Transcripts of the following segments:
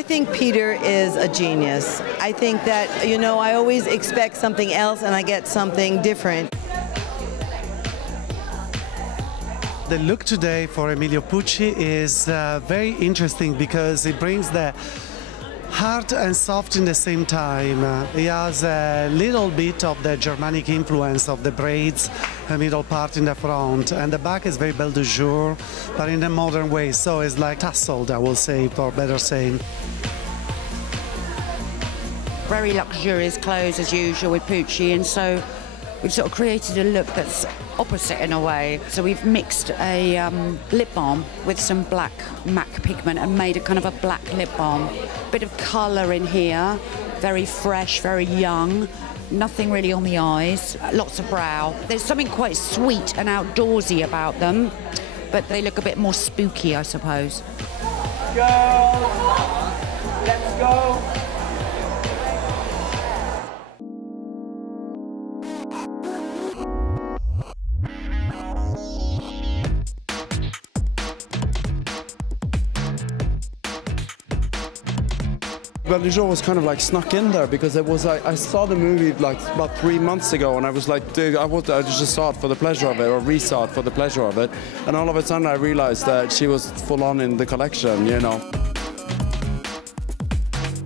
I think Peter is a genius. I think that, you know, I always expect something else and I get something different. The look today for Emilio Pucci is very interesting because it brings the hard and soft in the same time. He has a little bit of the Germanic influence of the braids, the middle part in the front, and the back is very belle de jour, but in a modern way, so it's like tasseled, I will say, for better saying. Very luxurious clothes as usual with Pucci, and so we've sort of created a look that's opposite in a way. So we've mixed a lip balm with some black MAC pigment and made a kind of a black lip balm. Bit of colour in here, very fresh, very young, nothing really on the eyes, lots of brow. There's something quite sweet and outdoorsy about them, but they look a bit more spooky, I suppose. Go! Let's go! Belle de jour was kind of like snuck in there because it was I saw the movie like about 3 months ago and I was like, dude, I just saw it for the pleasure of it, or re-saw it for the pleasure of it, and all of a sudden I realized that she was full on in the collection, you know.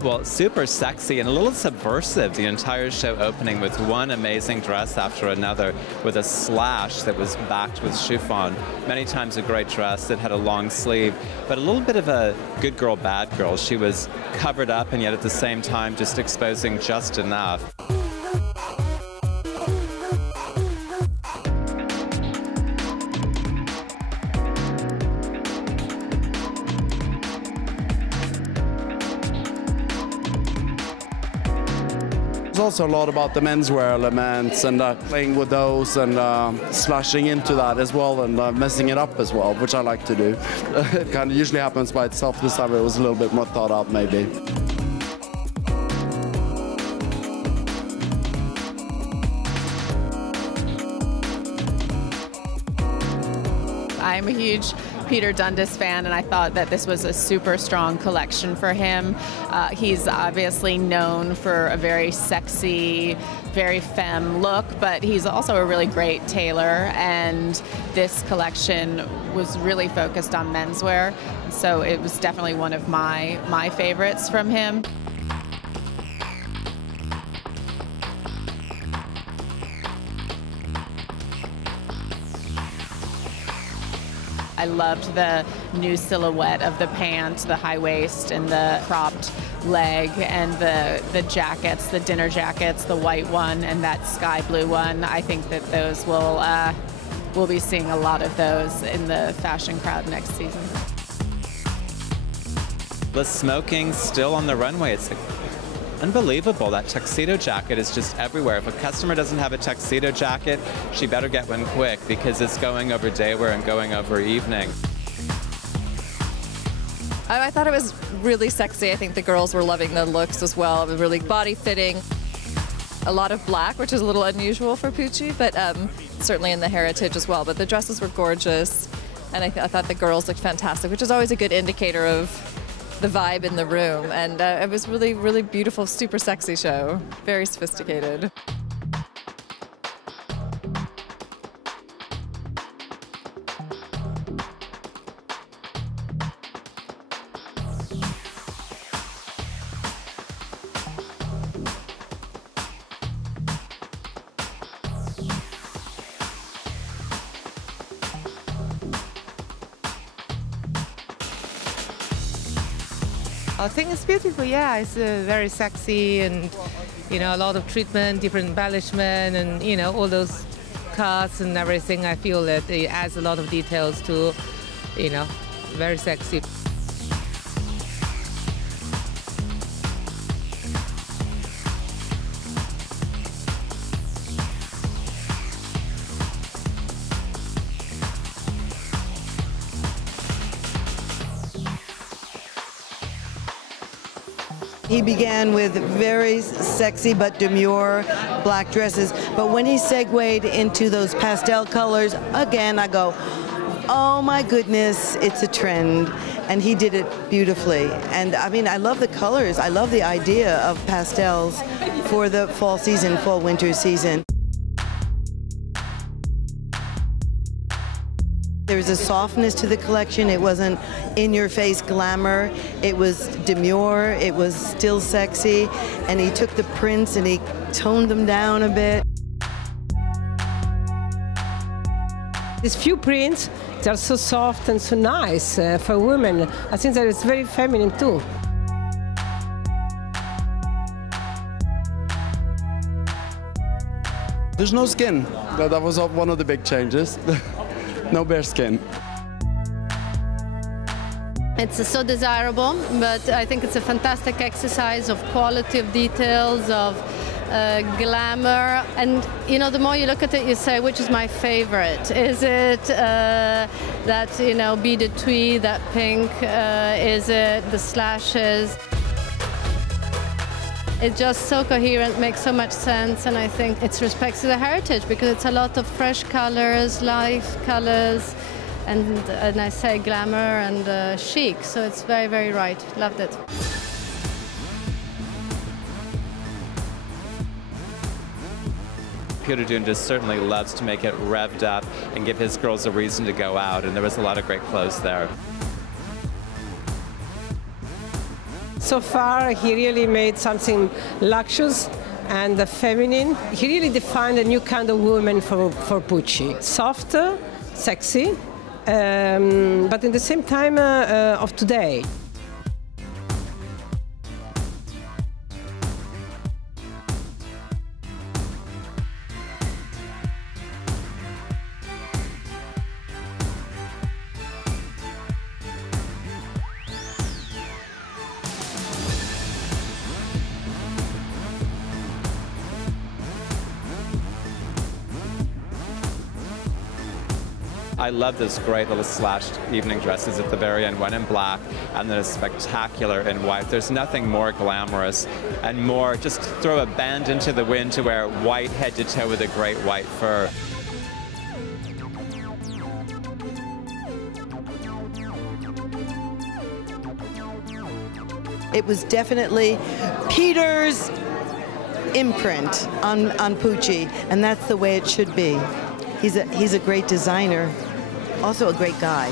Well, super sexy and a little subversive, the entire show opening with one amazing dress after another with a slash that was backed with chiffon. Many times a great dress that had a long sleeve, but a little bit of a good girl, bad girl. She was covered up and yet at the same time just exposing just enough. There's also a lot about the menswear elements and playing with those and slashing into that as well and messing it up as well, which I like to do. It kind of usually happens by itself. This time it was a little bit more thought out, maybe. I'm a huge Peter Dundas fan, and I thought that this was a super strong collection for him. He's obviously known for a very sexy, very femme look, but he's also a really great tailor, and this collection was really focused on menswear, so it was definitely one of my favorites from him. I loved the new silhouette of the pant, the high waist and the cropped leg, and the jackets, the dinner jackets, the white one and that sky blue one. I think that those we'll be seeing a lot of those in the fashion crowd next season. The smoking still on the runway. It's unbelievable. That tuxedo jacket is just everywhere. If a customer doesn't have a tuxedo jacket, she better get one quick because it's going over day wear and going over evening. I thought it was really sexy. I think the girls were loving the looks as well. It was really body fitting. A lot of black, which is a little unusual for Pucci, but certainly in the heritage as well. But the dresses were gorgeous, and I thought the girls looked fantastic, which is always a good indicator of the vibe in the room, and it was really, really beautiful, super sexy show, very sophisticated. I think it's beautiful, yeah. It's very sexy and, you know, a lot of treatment, different embellishment and, you know, all those cuts and everything. I feel that it adds a lot of details to, you know, very sexy. He began with very sexy but demure black dresses, but when he segued into those pastel colors, again I go, oh my goodness, it's a trend. and he did it beautifully. And I mean, I love the colors. I love the idea of pastels for the fall season, fall-winter season. There was a softness to the collection. It wasn't in-your-face glamour. It was demure. It was still sexy. And he took the prints and he toned them down a bit. These few prints, they're so soft and so nice for women. I think that it's very feminine too. There's no skin. That was one of the big changes. No bare skin. It's so desirable, but I think it's a fantastic exercise of quality of details, of glamour, and you know, the more you look at it, you say, which is my favorite? Is it that, you know, beaded tweed, that pink? Is it the slashes? It's just so coherent, makes so much sense, and I think it respects the heritage because it's a lot of fresh colors, light colors, and I say glamour and chic, so it's very, very right. Loved it. Peter Dundas certainly loves to make it revved up and give his girls a reason to go out, and there was a lot of great clothes there. So far, he really made something luxurious and feminine. He really defined a new kind of woman for Pucci. Softer, sexy, but at the same time of today. I love those great little slashed evening dresses at the very end, one in black and then a spectacular in white. There's nothing more glamorous and more, just throw a band into the wind to wear white head to toe with a great white fur. It was definitely Peter's imprint on Pucci, and that's the way it should be. He's a great designer, also a great guy.